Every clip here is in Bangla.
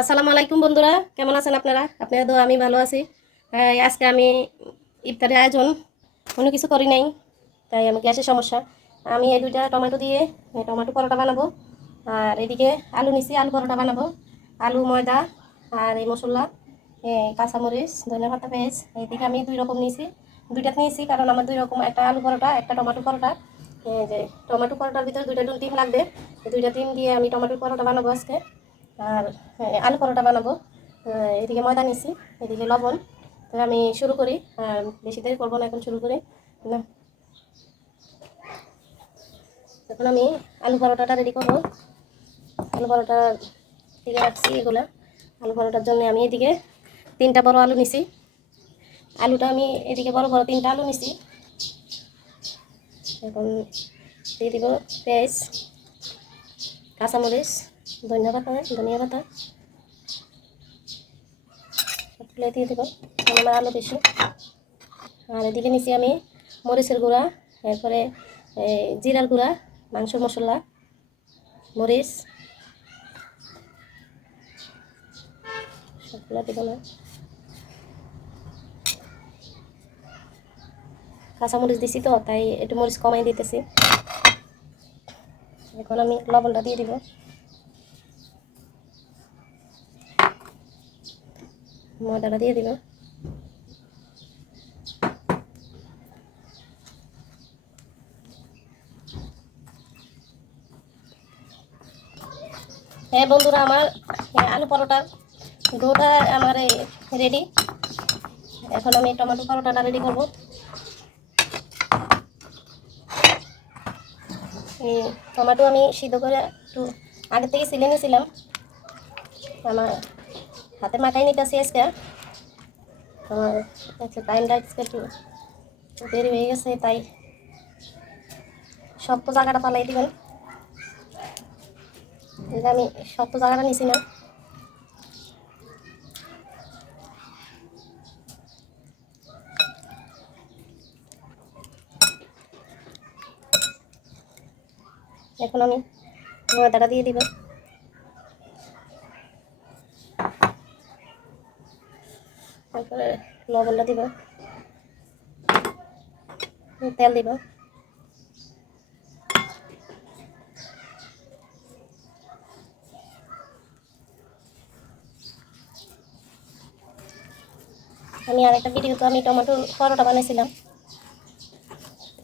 আসসালামু আলাইকুম বন্ধুরা, কেমন আছেন আপনারা? আপনারা তো আমি ভালো আছি। আজকে আমি ইফতারের আয়োজন, কোনো কিছু করি নাই, তাই আমি গ্যাসের সমস্যা। আমি এই দুইটা টমেটো দিয়ে টমেটো পরোটা বানাবো, আর এদিকে আলু নিছি, আলু পরোটা বানাবো। আলু, ময়দা, আর এই মশলা কাঁচামরিচ ধনে পাতা পেঁয়াজ এইদিকে আমি দুই রকম নিয়েছি দুইটা নিয়েছি কারণ আমার দুই রকম, একটা আলু পরোটা, একটা টমেটো পরোটা। যে টমেটো পরোটার ভিতরে দুইটা ডিম লাগবে দুইটা ডিম দিয়ে আমি টমেটো পরোটা বানাবো আজকে। আর হ্যাঁ, আলু পরোটা বানাবো। এদিকে ময়দা নিছি এদিকে লবণ। তো আমি শুরু করি। বেশি দেরি করব না এখন শুরু করি। না। এখন আমি আলু পরোটাটা রেডি করব। আলু পরোটা দিকে রাখছি এগুলো। আলু পরোটার জন্য আমি এদিকে তিনটা বড় আলু নিছি। আলুটা আমি এদিকে বড় বড় তিনটা আলু নিছি। এখন দিয়ে দিব পেঁয়াজ কাঁচামরিচ ধনিয়া পাতা ধনিয়া পাতা। তুলে দিয়ে দেবো আমার আলু বেশি। আর এদিকে নিচ্ছি আমি মরিচের গুঁড়া, এরপরে জিরার গুঁড়া মাংস মশলা, মরিচ। সবগুলো দিব না। কাঁচামরিচ দিছি তো, তাই একটু মরিচ কমাই দিতেছি। এখন আমি লবণটা দিয়ে দিব। ময়দাটা দিয়ে দিব হ্যাঁ বন্ধুরা, আমার আলু পরোটার ডোটা আমার রেডি এখন আমি টমেটো পরোটাটা রেডি করব। টমেটো আমি সিদ্ধ করে একটু আগে থেকে সিলে নিয়েছিলাম। আমার হাতে মাথায় নিতেছি আজকে। আমার আচ্ছা টাইমটা আজকে একটু। দেরি হয়ে গেছে, তাই শক্ত জায়গাটা পালাই দিবেন। এটা আমি শক্ত জায়গাটা নিছি না। এখন আমি দিয়ে দিব। লবণটা দিব। তেল দিব। আমি আরেকটা ভিডিওতে আমি টমেটো পরোটা বানাইছিলাম।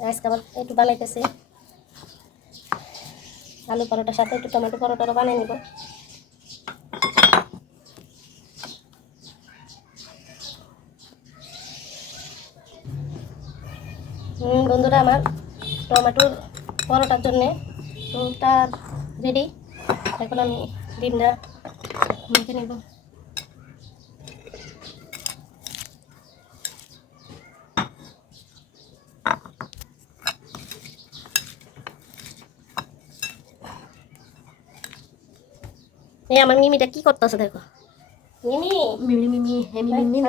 আজকে আবার একটু বানাইতেছি। আলু পরোটার সাথে একটু টমেটো পরোটারও বানিয়ে নিব। টমেটোর পরোটার জন্যে। টুলটা রেডি এখন আমি ডিমটা মেখে নেব। এই আমার মিমিটা কি করতেছে দেখো? মিমি? মিমি মিমি হে মিমি মিমি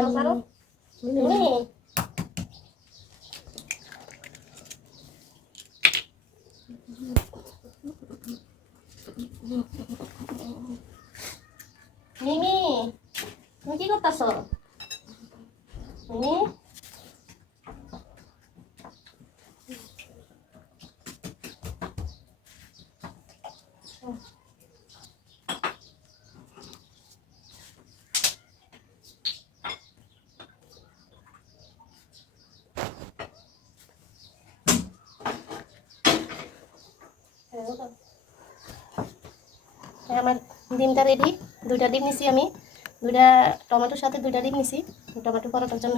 ছাড়ো, ছাড়ো। মিমি মিমি তুমি কি করতেছ মিমি হ্যাঁ, আমার ডিমটা রেডি দুইটা ডিম নিছি আমি। দুইটা টমেটোর সাথে দুইটা ডিম নিছি, টমেটো পরোটার জন্য।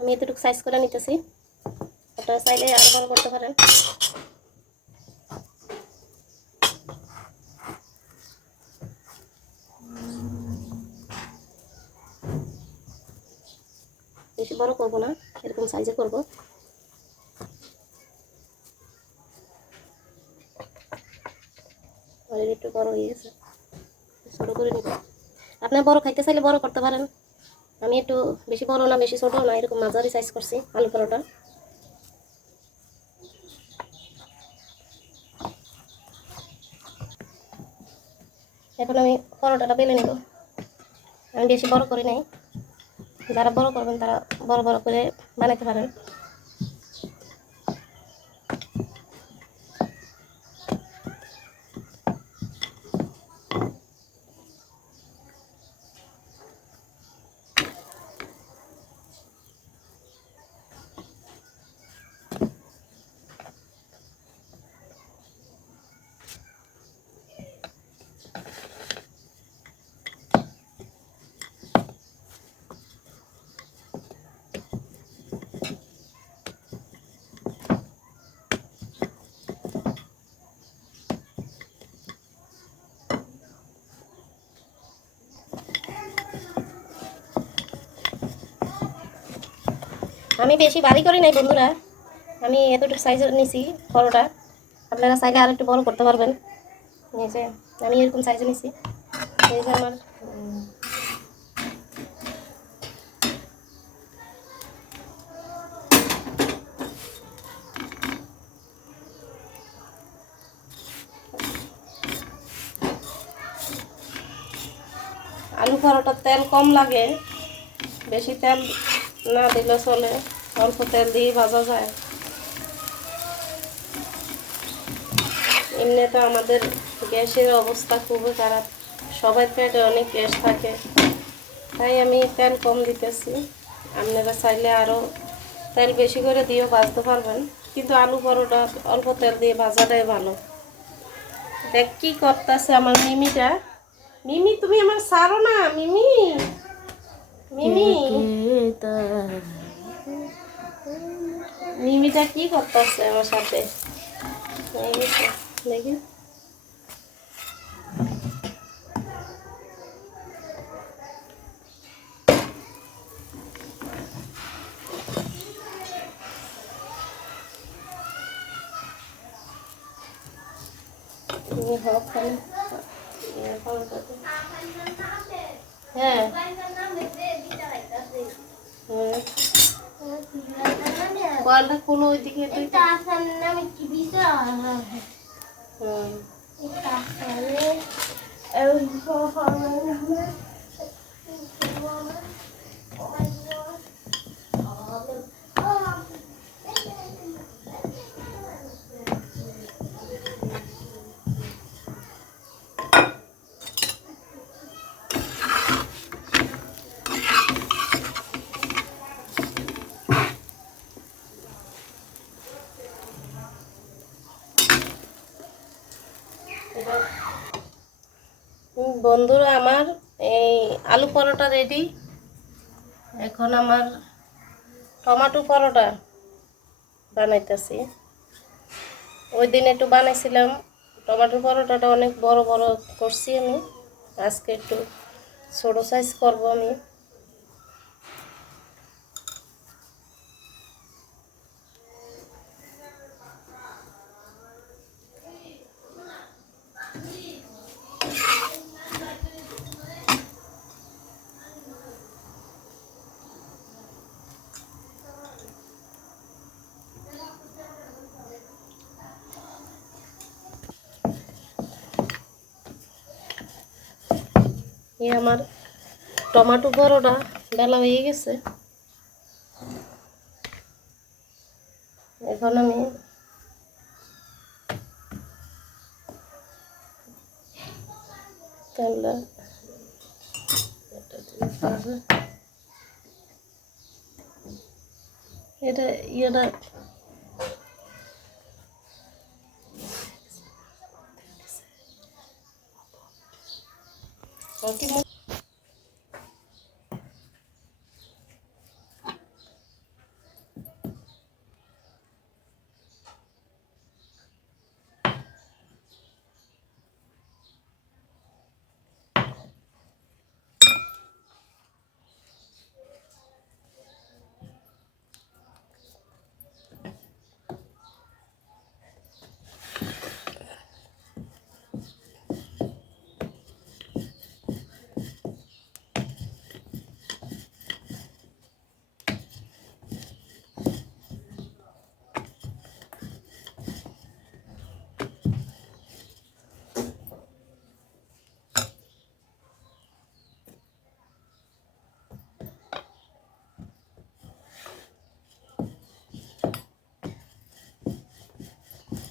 আমি এতটুকু সাইজ করে নিতেছি। আপনারা চাইলে আরও বড় করতে পারেন। বেশি বড় করব না, এরকম সাইজে করব। একটু বড় হয়ে গেছে, ছোটো করে নিব। আপনার বড় খাইতে চাইলে বড় করতে পারেন। আমি একটু বেশি বড় না, বেশি ছোটো না, এরকম মাঝারি সাইজ করছি আলু পরোটা। এখন আমি পরোটাটা বেলে নেব। আমি বেশি বড় করি নাই। যারা বড় করবেন তারা বড় বড় করে বানাতে পারেন। আমি বেশি বাড়ি করি নাই বন্ধুরা। আমি এতটুকু সাইজের নিছি, বড়োটা। আপনারা চাইলে আর একটু বড় করতে পারবেন। এই আমি এরকম সাইজে নিছি। এই যে আমার, আলু পরোটার তেল কম লাগে, বেশি তেল না দিলে চলে। অল্প তেল দিয়ে ভাজা যায়। এমনিতে আমাদের গ্যাসের অবস্থা খুবই খারাপ। সবাই পেটে অনেক গ্যাস থাকে। তাই আমি তেল কম দিতেছি। আপনারা চাইলে আরও তেল বেশি করে দিয়েও ভাজতে পারবেন। কিন্তু আলু পরোটা অল্প তেল দিয়ে ভাজাটাই ভালো। দেখ কি করতেছে আমার মিমিটা। মিমি, তুমি আমার সারো না, মিমি। মিমিটা কি করতেছে আমার সাথে? এই যে, দেখি। তুমি কোন ওই দিকে করো তাতে। হ্যাঁ হ্যাঁ কলটা খুলো ওইদিকে তুই হুম বন্ধুরা, আমার এই আলু পরোটা রেডি এখন আমার টমাটো পরোটা বানাইতেছি। ওই দিন একটু বানাইছিলাম। টমাটো পরোটাটা অনেক বড় বড় করছি আমি। আজকে একটু ছোটো সাইজ করব আমি। এই আমার টমাটো বড়টা বেলা হয়ে গেছে। এখন আমি Cần.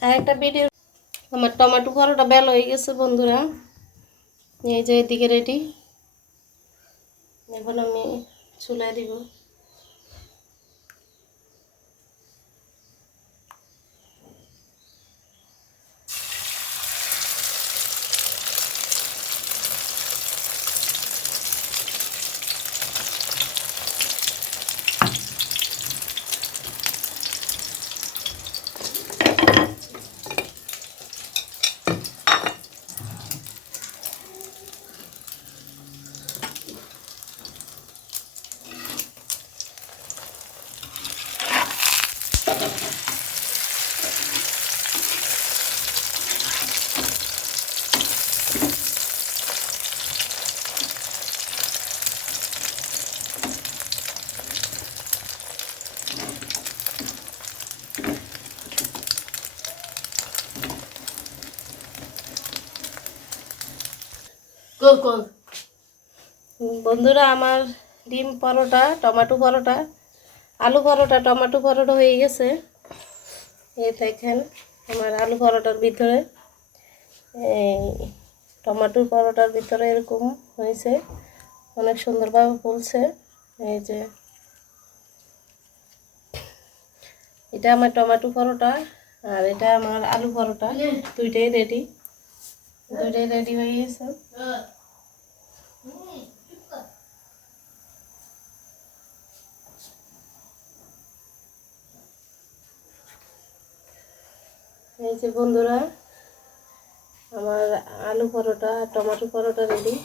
আর একটা ভিডিও আমার টমেটো পরোটা বেল হয়ে গেছে বন্ধুরা। এই যে এদিকে রেডি এখন আমি চুলায় দিব। বন্ধুরা আমার ডিম পরোটা টমেটো পরোটা আলু পরোটা টমেটো পরোটা হয়ে গেছে। এই দেখেন আমার আলু পরোটার ভিতরে এই টমেটোর পরোটার ভিতরে এরকম হয়েছে। অনেক সুন্দরভাবে ফুলছে। এই যে এটা আমার টমেটো পরোটা আর এটা আমার আলু পরোটা। দুইটাই রেডি দুইটাই রেডি হয়ে গেছে। এই যে বন্ধুরা, আমার আলু পরোটা, টমেটো পরোটা রেডি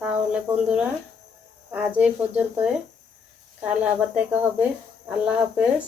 তাহলে বন্ধুরা, আজ এই পর্যন্ত কাল আবার দেখা হবে। আল্লাহ হাফেজ।